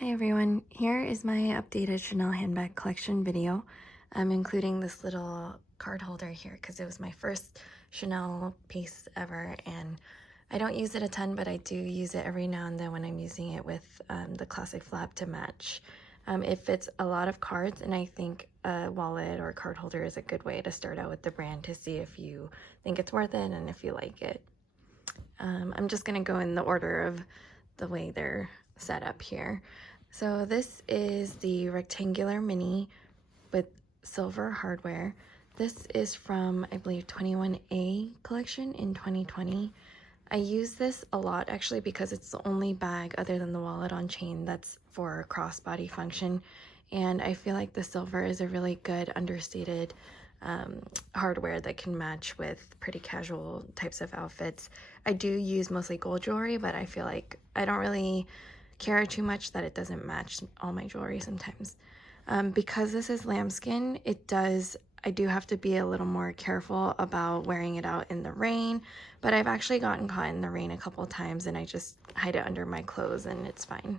Hi everyone, here is my updated Chanel handbag collection video. I'm including this little card holder here because it was my first Chanel piece ever, and I don't use it a ton, but I do use it every now and then when I'm using it with the classic flap to match. It fits a lot of cards, and I think a wallet or card holder is a good way to start out with the brand to see if you think it's worth it and if you like it. I'm just going to go in the order of the way they're set up here. So this is the rectangular mini with silver hardware. This is from, I believe, 21A collection in 2020. I use this a lot actually because it's the only bag other than the wallet on chain that's for crossbody function, and I feel like the silver is a really good understated hardware that can match with pretty casual types of outfits. I do use mostly gold jewelry, but I feel like I don't really care too much that it doesn't match all my jewelry sometimes. Because this is lambskin, I do have to be a little more careful about wearing it out in the rain, but I've actually gotten caught in the rain a couple times and I just hide it under my clothes and it's fine.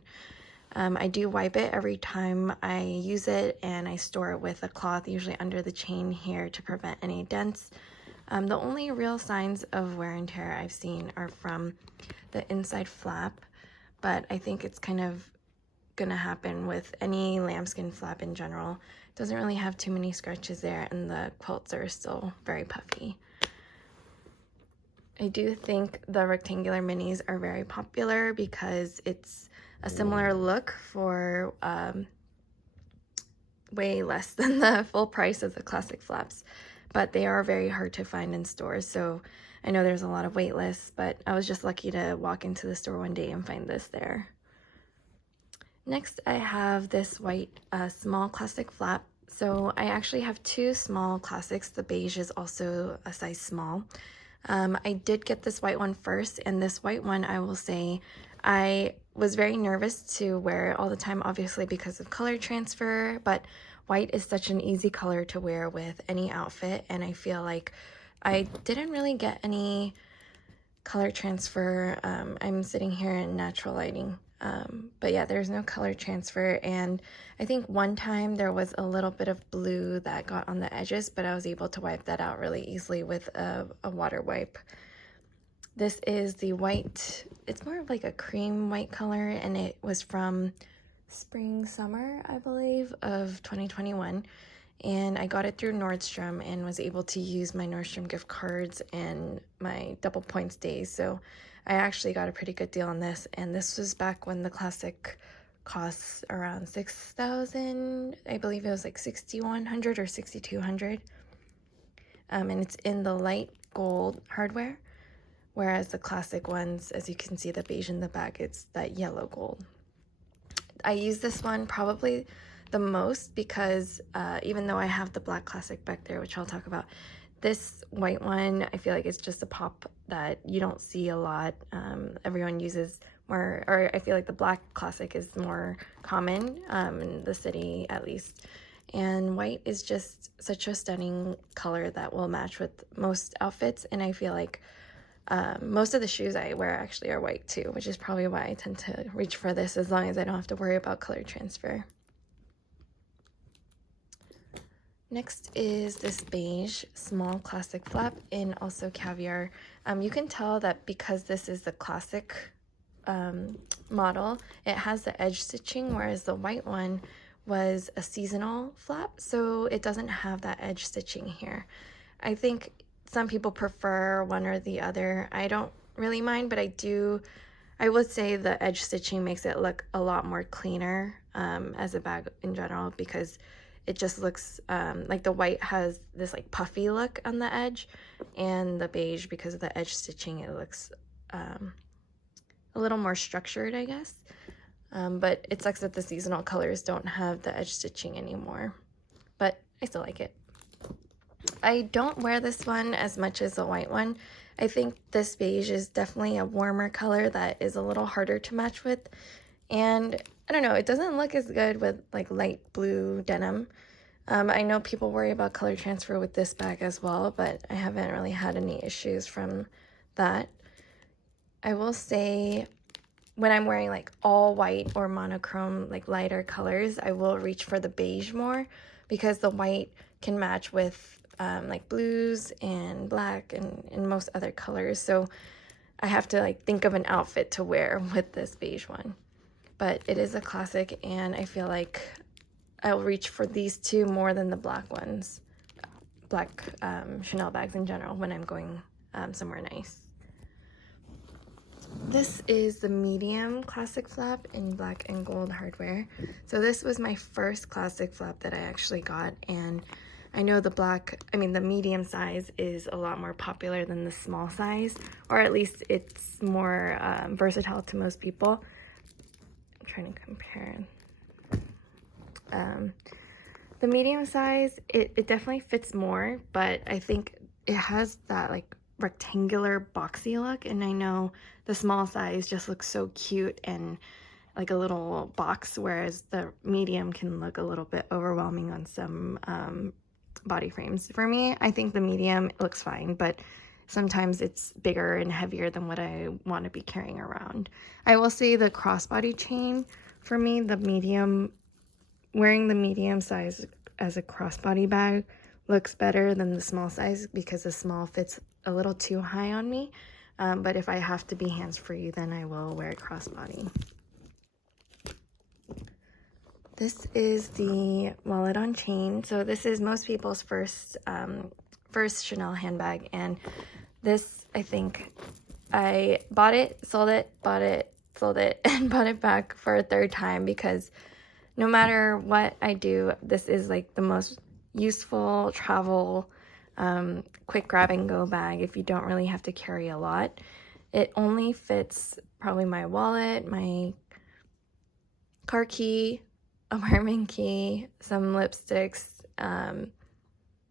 I do wipe it every time I use it, and I store it with a cloth, usually under the chain here, to prevent any dents. The only real signs of wear and tear I've seen are from the inside flap, but I think it's kind of gonna happen with any lambskin flap in general. It doesn't really have too many scratches there, and the quilts are still very puffy. I do think the rectangular minis are very popular because it's a similar look for way less than the full price of the classic flaps, but they are very hard to find in stores. So I know there's a lot of wait lists, but I was just lucky to walk into the store one day and find this there. Next, I have this white small classic flap. So I actually have two small classics. The beige is also a size small. I did get this white one first, and this white one, I will say, I was very nervous to wear it all the time, obviously because of color transfer, but white is such an easy color to wear with any outfit, and I feel like I didn't really get any color transfer. I'm sitting here in natural lighting, but yeah, there's no color transfer, and I think one time there was a little bit of blue that got on the edges, but I was able to wipe that out really easily with a water wipe. This is the white, it's more of like a cream white color, and it was from spring summer, I believe, of 2021, and I got it through Nordstrom and was able to use my Nordstrom gift cards and my double points days, so I actually got a pretty good deal on this, and this was back when the classic costs around $6,000. I believe it was like $6,100 or $6,200, and it's in the light gold hardware, whereas the classic ones, as you can see, the beige in the back, it's that yellow gold. I use this one probably the most because even though I have the black classic back there, which I'll talk about, this white one, I feel like it's just a pop that you don't see a lot. Everyone uses more, or I feel like the black classic is more common in the city at least. And white is just such a stunning color that will match with most outfits, and I feel like most of the shoes I wear actually are white too, which is probably why I tend to reach for this as long as I don't have to worry about color transfer. Next is this beige small classic flap in also caviar. You can tell that because this is the classic model, it has the edge stitching, whereas the white one was a seasonal flap, so it doesn't have that edge stitching here. I think some people prefer one or the other. I don't really mind, but I would say the edge stitching makes it look a lot more cleaner as a bag in general, because it just looks like the white has this like puffy look on the edge, and the beige, because of the edge stitching, it looks a little more structured, I guess. But it sucks that the seasonal colors don't have the edge stitching anymore, but I still like it. I don't wear this one as much as the white one. I think this beige is definitely a warmer color that is a little harder to match with, and I don't know, it doesn't look as good with like light blue denim. I know people worry about color transfer with this bag as well, but I haven't really had any issues from that. I will say when I'm wearing like all white or monochrome, like lighter colors, I will reach for the beige more because the white can match with like blues and black and most other colors. So I have to like think of an outfit to wear with this beige one. But it is a classic, and I feel like I'll reach for these two more than the black ones. Black Chanel bags in general when I'm going somewhere nice. This is the medium classic flap in black and gold hardware. So this was my first classic flap that I actually got, and I know the medium size is a lot more popular than the small size, or at least it's more versatile to most people. I'm trying to compare. The medium size, it definitely fits more, but I think it has that like rectangular boxy look, and I know the small size just looks so cute and like a little box, whereas the medium can look a little bit overwhelming on some body frames. For me, I think the medium looks fine, but sometimes it's bigger and heavier than what I want to be carrying around. I will say the crossbody chain, for me, wearing the medium size as a crossbody bag looks better than the small size because the small fits a little too high on me. But if I have to be hands-free, then I will wear a crossbody. This is the wallet on chain. So this is most people's first Chanel handbag, and this, I think, I bought it, sold it, bought it, sold it, and bought it back for a third time because no matter what I do, this is like the most useful travel, quick grab and go bag if you don't really have to carry a lot. It only fits probably my wallet, my car key, apartment key, some lipsticks.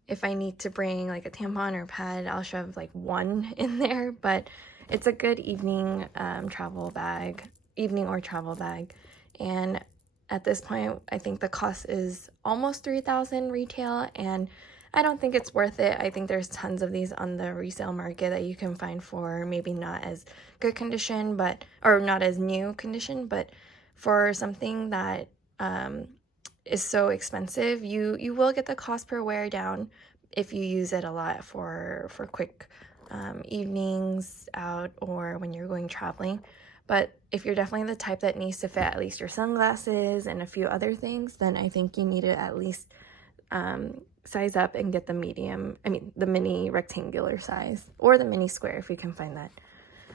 If I need to bring like a tampon or a pad, I'll shove like one in there, but it's a good evening travel bag, evening or travel bag. And at this point, I think the cost is almost $3,000 retail, and I don't think it's worth it. I think there's tons of these on the resale market that you can find for maybe not as good condition, or not as new condition, but for something that is so expensive, you will get the cost per wear down if you use it a lot for quick evenings out or when you're going traveling. But if you're definitely the type that needs to fit at least your sunglasses and a few other things, then I think you need to at least size up and get the the mini rectangular size, or the mini square if you can find that.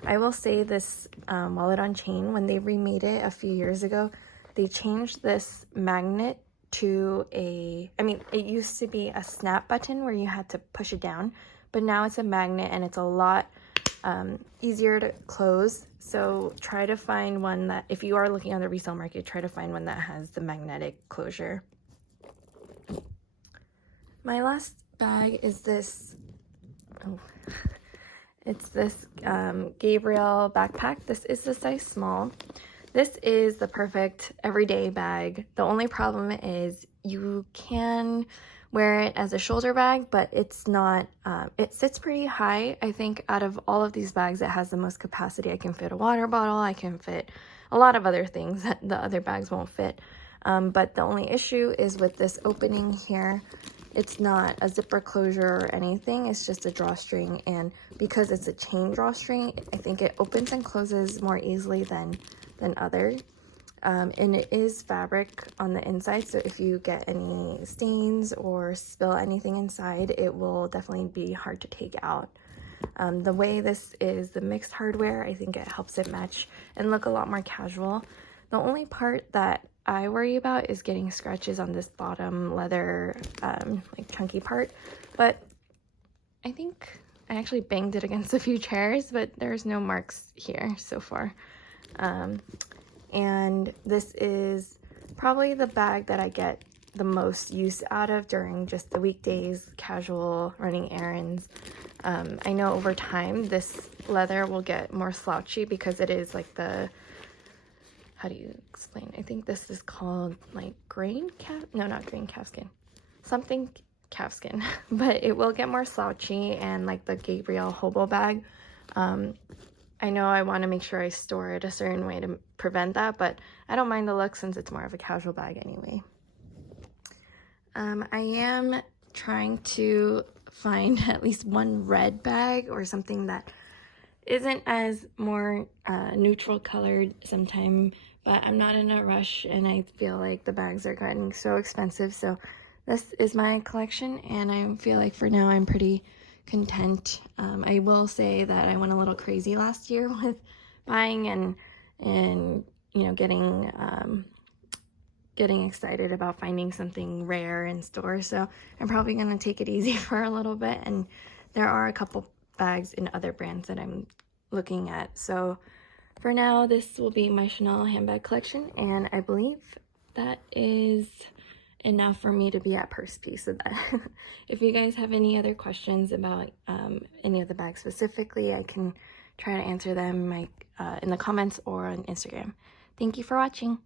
I will say this wallet on chain, when they remade it a few years ago, they changed this magnet to it used to be a snap button where you had to push it down, but now it's a magnet and it's a lot easier to close. So try to find one that, if you are looking on the resale market, try to find one that has the magnetic closure. My last bag is this, it's this Gabrielle backpack. This is the size small. This is the perfect everyday bag. The only problem is you can wear it as a shoulder bag, but it's not, it sits pretty high. I think out of all of these bags, it has the most capacity. I can fit a water bottle, I can fit a lot of other things that the other bags won't fit. But the only issue is with this opening here. It's not a zipper closure or anything, it's just a drawstring, and because it's a chain drawstring, I think it opens and closes more easily than other. And it is fabric on the inside, so if you get any stains or spill anything inside, it will definitely be hard to take out. The way this is the mixed hardware, I think it helps it match and look a lot more casual. The only part that I worry about is getting scratches on this bottom leather like chunky part, but I think I actually banged it against a few chairs, but there's no marks here so far. And this is probably the bag that I get the most use out of during just the weekdays, casual running errands. I know over time this leather will get more slouchy because it is like the, how do you explain? I think this is called like not grain calfskin, something calfskin, but it will get more slouchy, and like the Gabrielle hobo bag, I know I want to make sure I store it a certain way to prevent that, but I don't mind the look since it's more of a casual bag anyway. I am trying to find at least one red bag or something that isn't as more neutral colored sometime, but I'm not in a rush and I feel like the bags are getting so expensive. So this is my collection and I feel like for now I'm pretty content. I will say that I went a little crazy last year with buying and you know, getting excited about finding something rare in stores. So I'm probably going to take it easy for a little bit, and there are a couple bags in other brands that I'm looking at. So for now, this will be my Chanel handbag collection, and I believe that is enough for me to be at purse piece of that. If you guys have any other questions about any of the bags specifically, I can try to answer them in the comments or on Instagram. Thank you for watching.